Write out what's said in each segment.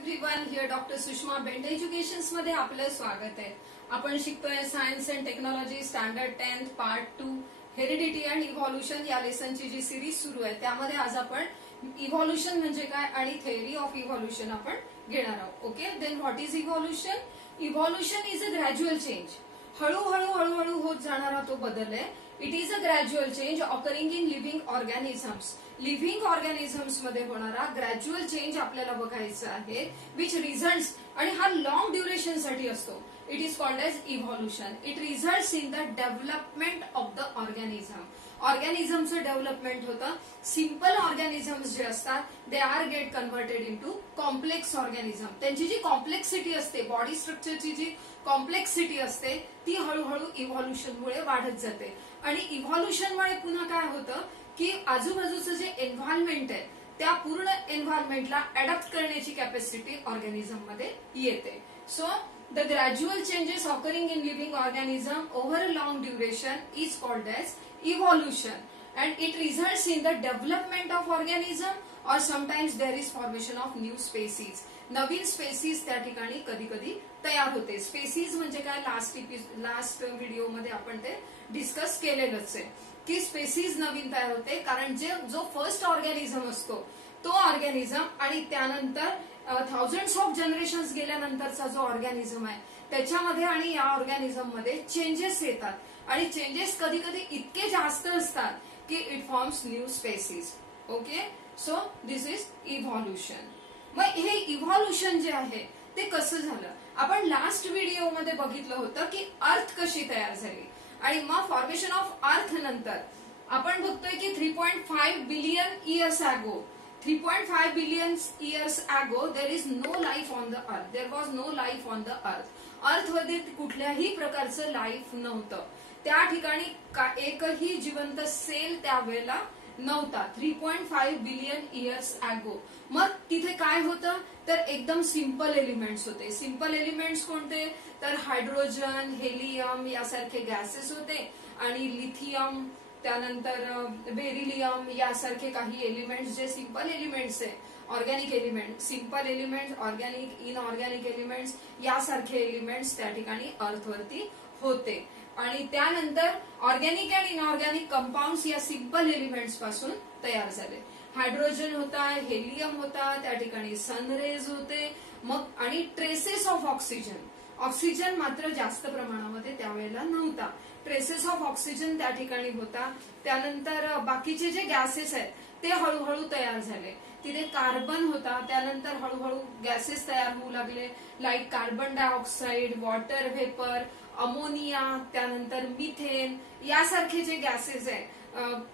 Everyone, here doctor Sushma bend educations मध्ये आपलं स्वागत आहे. आपण शिकतोय science and technology standard 10th part 2 heredity and evolution या लेसनची जी सिरीज सुरू आहे त्यामध्ये आज आपण इव्हॉल्युशन म्हणजे काय आणि थेअरी ऑफ इव्हॉल्युशन आपण घेणार आहोत. Okay, then what is evolution? Evolution is a gradual change. हळूहळू होत जाणारा तो बदल आहे. It is a gradual change occurring in living organisms. Living organisms मध्ये होणारा ग्रॅज्युअल चेंज आपल्याला बघायचा आहे, विच रिझल्ट्स, आणि हा लॉंग ड्युरेशन साठी असतो. It is called as evolution. It results in the development of the organism. ऑर्गॅनिझमचं डेव्हलपमेंट होतं. सिम्पल ऑर्गॅनिझम्स जे असतात they are get converted into complex organism. त्यांची जी कॉम्प्लेक्सिटी असते, बॉडी स्ट्रक्चरची जी कॉम्प्लेक्सिटी असते ती हळूहळू इव्हॉल्युशनमुळे वाढत जाते. आणि इव्हॉल्युशनमुळे पुन्हा काय होतं की आजूबाजूचं जे एन्व्हायरमेंट आहे त्या पूर्ण एन्व्हायरमेंटला अडॅप्ट करण्याची कॅपॅसिटी ऑर्गॅनिझम मध्ये येते. So the gradual changes occurring in living organism over a long duration is called as evolution, and it results in the development of organism or sometimes there is formation of new species. Naveen species त्या ठिकाणी कधी कधी तयार होते. Species म्हणजे काय, last video मध्ये आपण ते डिस्कस केलेलंच आहे की स्पेसीज नवीन तयार होते कारण जो फर्स्ट ऑर्गॅनिझम असतो तो ऑर्गॅनिझम आणि त्यानंतर थाउजंड्स ऑफ जनरेशन्स गेल्यानंतरचा जो ऑर्गॅनिझम आहे त्याच्यामध्ये आणि या ऑर्गॅनिझम मध्ये चेंजेस येतात आणि चेंजेस कधी कधी इतके जास्त असतात की it forms new species. Okay, so this is evolution. मग हे इव्हॉल्युशन जे आहे ते कसं झालं, आपण लास्ट व्हिडिओ मध्ये बघितलं होतं की अर्थ कशी तयार झाली आणि मग फॉर्मेशन ऑफ अर्थ नंतर आपण बघतोय की 3.5 billion years ago 3.5 billion years ago there is no life on the earth. There was no life on the earth. अर्थमध्ये कुठल्याही प्रकारचं लाईफ नव्हतं. त्या ठिकाणी एकही जिवंत सेल त्यावेळेला नव्हता. 3.5 बिलियन इयर्स अगो. मग तिथे काय होतं तर एकदम सिंपल एलिमेंट्स होते. सिंपल एलिमेंट्स कोणते तर हायड्रोजन, हेलियम यासारखे गॅसेस होते आणि लिथियम, त्यानंतर बेरिलियम यासारखे काही एलिमेंट्स जे सिंपल एलिमेंट्स आहे, organic element, simple elements, organic, inorganic elements यासारखे एलिमेंट्स त्या ठिकाणी अर्थवरती होते. आणि त्यानंतर ऑर्गॅनिक अँड इनऑर्गॅनिक कंपाऊंड्स या सिंपल एलिमेंट्स पासून तयार झाले. हायड्रोजन होता, हेलियम होता, त्या ठिकाणी सनरेज होते, मग आणि ट्रेसेस ऑफ ऑक्सिजन. ऑक्सिजन मात्र जास्त प्रमाणामध्ये त्यावेळेला नव्हता. ट्रेसेस ऑफ ऑक्सिजन त्या ठिकाणी होता. त्यानंतर बाकीचे जे गॅसेस आहेत ते हळूहळू तयार झाले. तिथे कार्बन होता, त्यानंतर हळूहळू गॅसेस तयार होऊ लागले like carbon dioxide, water vapour, ammonia, त्यानंतर मिथेन यासारखे जे गॅसेस आहे,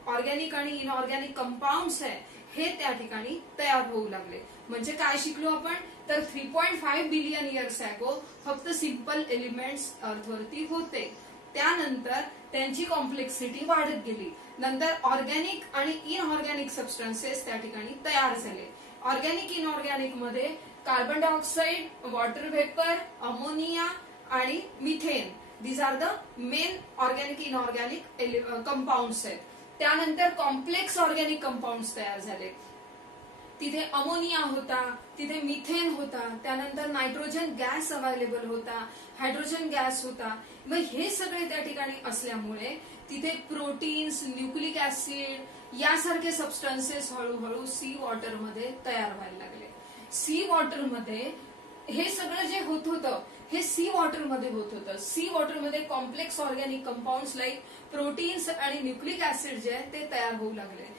ऑर्गॅनिक आणि इनऑर्गॅनिक कंपाऊंड्स आहे हे त्या ठिकाणी तयार होऊ लागले. म्हणजे काय शिकलो आपण तर 3.5 बिलियन इयर्स अगो फक्त सिंपल एलिमेंट्स अर्थवरती होते. त्यानंतर त्यांची कॉम्प्लेक्सिटी वाढत गेली. नंतर ऑर्गॅनिक आणि इनऑर्गॅनिक सबस्टन्सेस त्या ठिकाणी तयार झाले. ऑर्गॅनिक इनऑर्गॅनिक मध्ये carbon dioxide, water vapour, ammonia आणि methane, these are the main organic inorganic compounds आहेत. त्यानंतर कॉम्प्लेक्स ऑर्गॅनिक कंपाऊंड्स तयार झाले. तिथे अमोनिया होता, तिथे मिथेन होता, त्यानंतर नायट्रोजन गॅस अवेलेबल होता, हायड्रोजन गॅस होता. मग हे सगळे त्या ठिकाणी असल्यामुळे तिथे प्रोटीन्स, न्यूक्लिक ऍसिड यासारखे सबस्टन्सेस हळूहळू सी वॉटर मध्ये तयार व्हायला लागले. सी वॉटर मध्ये हे सगळं जे होत होतं हे सी वॉटर मध्ये होत होतं. सी वॉटर मध्ये complex organic compounds like proteins आणि न्यूक्लिक ऍसिड जे आहे ते तयार होऊ लागले.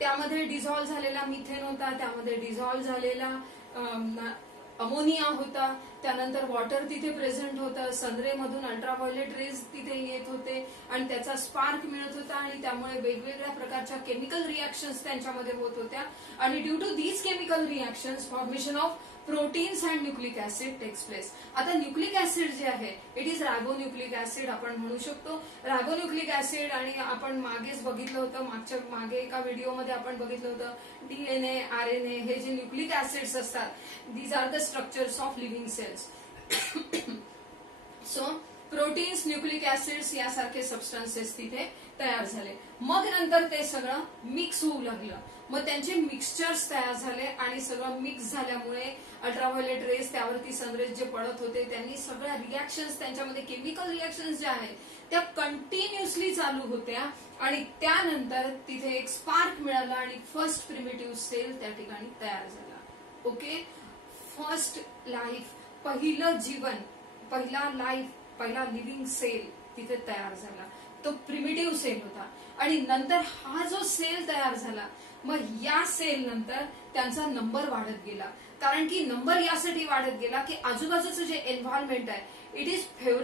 त्यामध्ये डिझॉल्व्ह झालेला मिथेन होता, त्यामध्ये डिझॉल्व्ह झालेला अमोनिया होता, त्यानंतर वॉटर तिथे प्रेझेंट होतं, सनरेमधून अल्ट्राव्हायोलेट रेज तिथे येत होते आणि त्याचा स्पार्क मिळत होता आणि त्यामुळे वेगवेगळ्या प्रकारच्या केमिकल रिॲक्शन्स त्यांच्यामध्ये होत होत्या. आणि due to these chemical reactions formation of proteins and nucleic acid takes place. आता न्यूक्लिक ऍसिड जे आहे इट इज रायबोन्यूक्लिक ऍसिड आपण म्हणू शकतो. रायबोन्यूक्लिक ऍसिड आणि आपण मागेच बघितलं होतं, मागे एका व्हिडिओमध्ये आपण बघितलं होतं डीएनए, आरएनए हे जे न्यूक्लिक ऍसिड्स असतात these are the structures of living cells. So proteins, nucleic acids यासारखे सबस्टन्सेस तिथे तयार झाले. मग नंतर ते सगळं मिक्स होऊ लागलं. मग त्यांचे मिक्सचर्स तयार झाले आणि सगळं मिक्स झाल्यामुळे अल्ट्राव्हायोलेट रेस त्यावरती सनरेज जे पडत होते त्यांनी सगळ्या रिॲक्शन्स त्यांच्यामध्ये केमिकल रिॲक्शन्स ज्या आहेत त्या कंटिन्युअसली चालू होत्या आणि त्यानंतर तिथे एक स्पार्क मिळाला आणि फर्स्ट प्रिमिटिव्ह सेल त्या ठिकाणी तयार झाला. ओके, फर्स्ट लाईफ, पहिलं जीवन, पहिला लिव्हिंग सेल तिथे तयार झाला. तो प्रिमिटिव्ह सेल होता. आणि नंतर हा जो सेल तयार झाला, मग या सेल नंतर त्यांचा नंबर वाढत गेला. कारण की नंबर यासाठी वाढत गेला की आजूबाजूचं जे एन्व्हायरमेंट आहे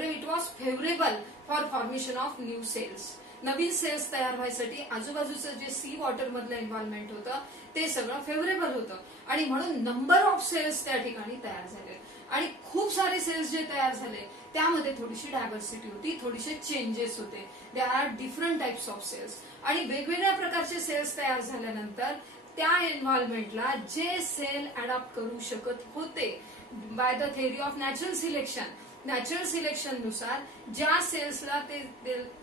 it was favourable for formation of new cells. नवीन सेल्स तयार व्हायसाठी आजूबाजूचं जे सी वॉटर मधलं एन्व्हायरमेंट होतं ते सगळं फेवरेबल होतं आणि म्हणून नंबर ऑफ सेल्स त्या ठिकाणी तयार झाले. आणि खूप सारे सेल्स जे तयार झाले त्यामध्ये थोडीशी डायव्हर्सिटी होती, थोडेसे चेंजेस होते. There are different types of cells. आणि वेगवेगळ्या प्रकारचे सेल्स तयार झाल्यानंतर त्या एन्व्हायरमेंटला जे सेल अडॉप्ट करू शकत होते by the theory of natural selection नुसार ज्या सेल्सला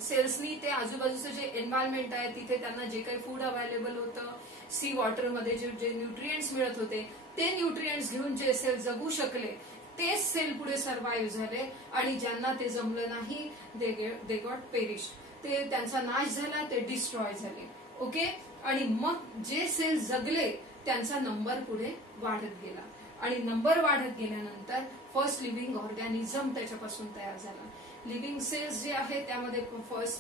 सेल्सनी ते आजूबाजूचं जे एन्व्हायरमेंट आहे तिथे त्यांना जे काही फूड अवेलेबल होतं, सी वॉटरमध्ये जे न्यूट्रिएंट्स मिळत होते ते न्यूट्रिएंट्स घेऊन जे सेल जगू शकले तेच सेल पुढे सर्व्हाइव्ह झाले. आणि ज्यांना ते जमलं नाही दे गॉट पेरिश्ड. ते त्यांचा नाश झाला, ते डिस्ट्रॉय झाले. ओके, आणि मग जे सेल जगले त्यांचा नंबर पुढे वाढत गेला. आणि नंबर वाढत गेल्यानंतर फर्स्ट लिव्हिंग ऑर्गॅनिझम त्याच्यापासून तयार झाला. लिव्हिंग सेल्स जे आहे त्यामध्ये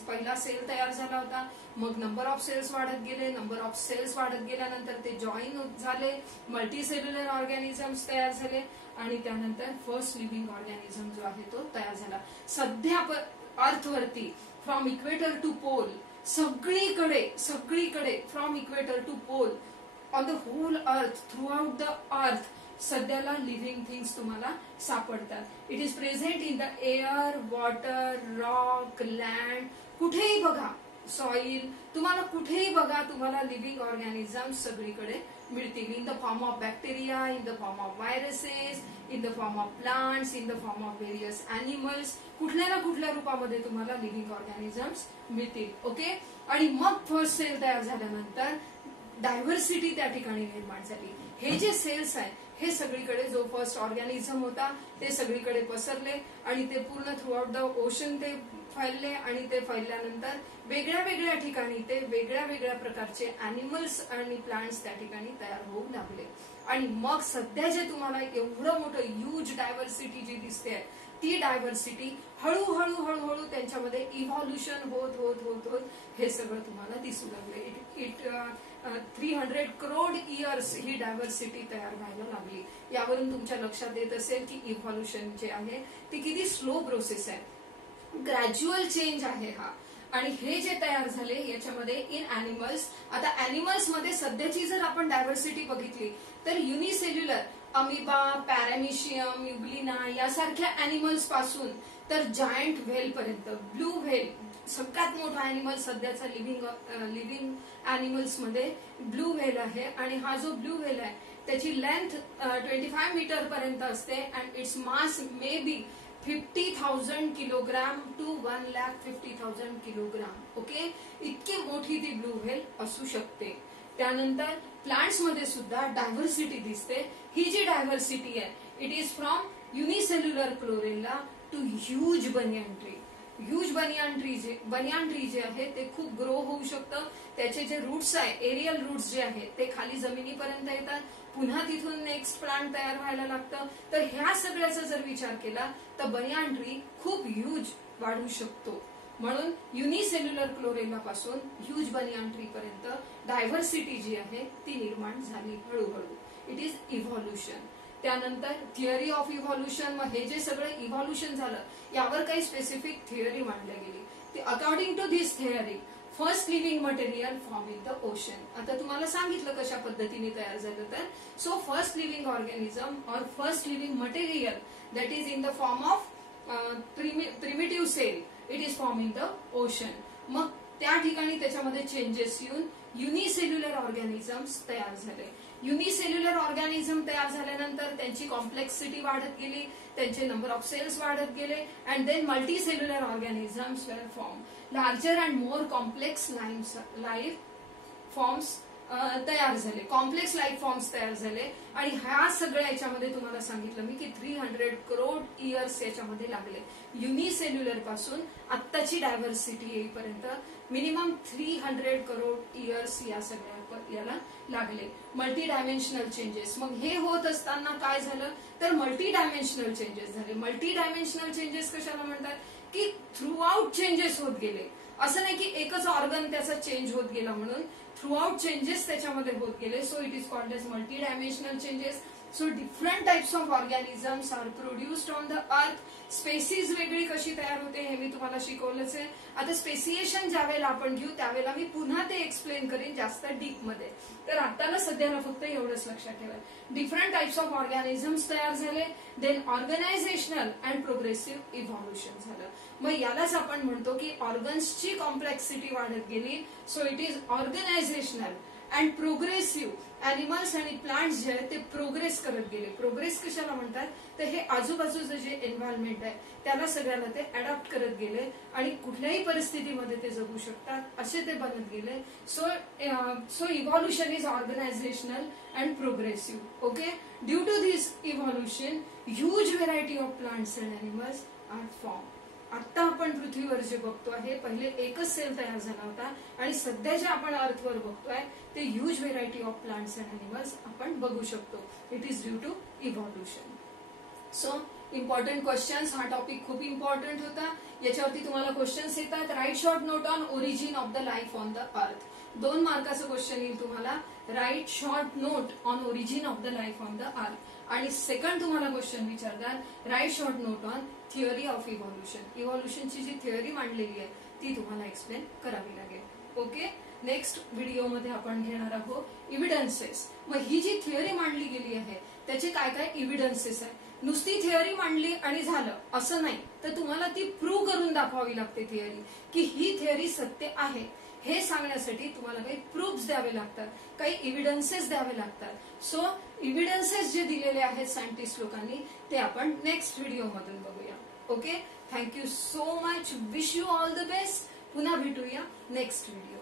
पहिला सेल तयार झाला होता. मग नंबर ऑफ सेल्स वाढत गेले. नंबर ऑफ सेल्स वाढत गेल्यानंतर ते जॉईन झाले, मल्टीसेल्युलर ऑर्गॅनिझम्स तयार झाले आणि त्यानंतर फर्स्ट लिव्हिंग ऑर्गॅनिझम जो आहे तो तयार झाला. सध्या अर्थवरती फ्रॉम इक्वेटर टू पोल सगळीकडे from equator to pole on the whole earth, throughout the earth सध्याला लिव्हिंग थिंग्स तुम्हाला सापडतात. It is present in the air, water, rock, land. कुठेही बघा, सॉइल, तुम्हाला कुठेही बघा तुम्हाला लिव्हिंग ऑर्गॅनिझम्स सगळीकडे मिळतील. In the form of bacteria, in the form of viruses, in the form of plants, in the form of various animals. कुठल्या ना कुठल्या रूपामध्ये तुम्हाला लिव्हिंग ऑर्गॅनिझम्स मिळतील. ओके, आणि मग फर्स्ट सेल तयार झाल्यानंतर डायव्हर्सिटी त्या ठिकाणी निर्माण झाली. हे जे सेल्स आहे हे सगळीकडे जो फर्स्ट ऑर्गॅनिझम होता ते सगळीकडे पसरले आणि ते पूर्ण थ्रू आउट द ओशन ते फैलले. आणि ते फैलल्यानंतर वेगळ्या ठिकाणी ते वेगळ्या प्रकारचे अॅनिमल्स आणि प्लांट्स त्या ठिकाणी तयार होऊ लागले. आणि मग सध्या जे तुम्हाला एवढं मोठं ह्यूज डायव्हर्सिटी जी दिसते ती डायव्हर्सिटी हळूहळू त्यांच्यामध्ये इव्हॉल्युशन होत हे सगळं तुम्हाला दिसू लागले. It 300 crore years he diversity तयार व्हायला लागली. यावरून तुमच्या लक्षात येत असेल की इव्हॉल्युशन जे आहे ती किती स्लो प्रोसेस आहे, ग्रॅज्युअल चेंज आहे हा. आणि हे जे तयार झाले याच्यामध्ये इन अॅनिमल्स, आता अॅनिमल्स मध्ये सध्याची जर आपण डायव्हर्सिटी बघितली तर युनिसेल्युलर अमिबा, पॅरामिशियम, युग्लिना यासारख्या अॅनिमल्स पासून तर जायंट व्हेल पर्यंत, ब्लू व्हेल सगळ्यात मोठा अॅनिमल सध्याचा लिव्हिंग अॅनिमल्स मध्ये ब्लू व्हेल आहे. आणि हा जो ब्लू व्हेल आहे त्याची लेंथ 25 मीटर पर्यंत असते and its mass may be 50,000 kilogram to 1,50,000 kilogram. Okay, इतकी मोठी ती ब्लू व्हेल असू शकते. त्यानंतर प्लांट्स मध्ये सुद्धा डायव्हर्सिटी दिसते. ही जी डायव्हर्सिटी आहे it is from unicellular chlorella to huge banyan tree. Huge banyan tree जे आहे ते खूप ग्रो होऊ शकतं. त्याचे जे रूट्स आहे, एरियल रूट्स जे आहेत ते खाली जमिनीपर्यंत येतात, पुन्हा तिथून नेक्स्ट प्लांट तयार व्हायला लागतं. तर ह्या सगळ्याचा जर विचार केला तर बनियन ट्री खूप ह्यूज वाढू शकतो. म्हणून युनिसेल्युलर क्लोरेला पासून ह्यूज बनियन ट्री पर्यंत डायव्हर्सिटी जी आहे ती निर्माण झाली हळूहळू. It is evolution. त्यानंतर थिअरी ऑफ इव्हॉल्युशन. मग हे जे सगळं इव्हॉल्युशन झालं यावर काही स्पेसिफिक थिअरी मांडल्या गेली. According to this theory first living material form in the ocean. आता तुम्हाला सांगितलं कशा पद्धतीने तयार झालं तर. So first living organism or first living material that is in the form of primitive cell it is form in the ocean. मग त्या ठिकाणी त्याच्यामध्ये चेंजेस येऊन युनिसेल्युलर ऑर्गॅनिझम्स तयार झाले. युनिसेल्युलर ऑर्गॅनिझम तयार झाल्यानंतर त्यांची कॉम्प्लेक्सिटी वाढत गेली, त्यांचे नंबर ऑफ सेल्स वाढत गेले, and then multicellular organisms were form. Larger and more complex life forms तयार झाले, कॉम्प्लेक्स लाईफ फॉर्म्स तयार झाले. आणि ह्या सगळ्या याच्यामध्ये तुम्हाला सांगितलं मी की 300 करोड इयर्स याच्यामध्ये लागले. युनिसेल्युलर पासून आत्ताची डायव्हर्सिटी येईपर्यंत मिनिमम 300 करोड इयर्स या सगळ्या याला लागले. मल्टी डायमेन्शनल चेंजेस, मग हे होत असताना काय झालं तर मल्टी डायमेन्शनल चेंजेस झाले. मल्टी डायमेन्शनल चेंजेस कशाला म्हणतात की थ्रू आउट चेंजेस होत गेले. असं नाही की एकच ऑर्गन त्याचा चेंज होत गेला म्हणून, थ्रू आउट चेंजेस त्याच्यामध्ये होत गेले. So it is called as multidimensional changes. So different types of organisms are produced on the earth. Species वेगळी कशी तयार होते हे मी तुम्हाला शिकवलंच आहे. आता स्पेसिएशन ज्या वेळेला आपण घेऊ त्यावेळेला मी पुन्हा ते एक्सप्लेन करीन जास्त डीप मध्ये. तर आताला सध्याला फक्त एवढंच लक्षात ठेवा, डिफरंट टाइप्स ऑफ ऑर्गॅनिझम्स तयार झाले, then organisational and progressive evolution झालं. मग यालाच आपण म्हणतो की ऑर्गन्सची कॉम्प्लेक्सिटी वाढत गेली. So it is organisational and progressive. Animals आणि प्लांट्स जे आहेत ते प्रोग्रेस करत गेले. प्रोग्रेस कशाला म्हणतात तर हे आजूबाजूचं जे एन्व्हायरमेंट आहे त्याला सगळ्याला ते अडॅप्ट करत गेले आणि कुठल्याही परिस्थितीमध्ये ते जगू शकतात असे ते बनत गेले. So evolution is organisational and progressive. Okay, due to this evolution huge variety of plants and animals are form. आता आपण पृथ्वीवर जे बघतो आहे पहिले एकच सेल तयार झाला होता आणि सध्या जे आपण अर्थवर बघतोय ते huge variety of plants and animals आपण बघू शकतो. It is due to evolution. So important questions, हा टॉपिक खूप इम्पॉर्टंट होता. याच्यावरती तुम्हाला क्वेश्चन्स येतात. Write short note on origin of the life on the earth. 2 मार्काचं क्वेश्चन येईल तुम्हाला. Write short note on origin of the life on the earth. आणि सेकंड तुम्हाला क्वेश्चन विचारतात write short note on theory of evolution. इव्हॉल्युशनची G theory मांडलेली आहे ती तुम्हाला एक्सप्लेन करावी लागेल. ओके, नेक्स्ट व्हिडिओमध्ये आपण घेणार आहोत इव्हिडन्सेस. मग ही जी थिअरी मांडली गेली आहे त्याचे काय काय इव्हिडन्सेस आहे. नुसती थिअरी मांडली आणि झालं असं नाही, तर तुम्हाला ती प्रूव्ह करून दाखवावी लागते थिअरी की ही थिअरी सत्य आहे. हे सांगण्यासाठी तुम्हाला काही प्रूफ्स द्यावे लागतात, काही इव्हिडन्सेस द्यावे लागतात. सो इव्हिडन्सेस जे दिलेले आहेत सायंटिस्ट लोकांनी ते आपण नेक्स्ट व्हिडिओ मधून बघूया. Okay, thank you so much. Wish you all the best. पुन्हा भेटूया नेक्स्ट व्हिडिओ.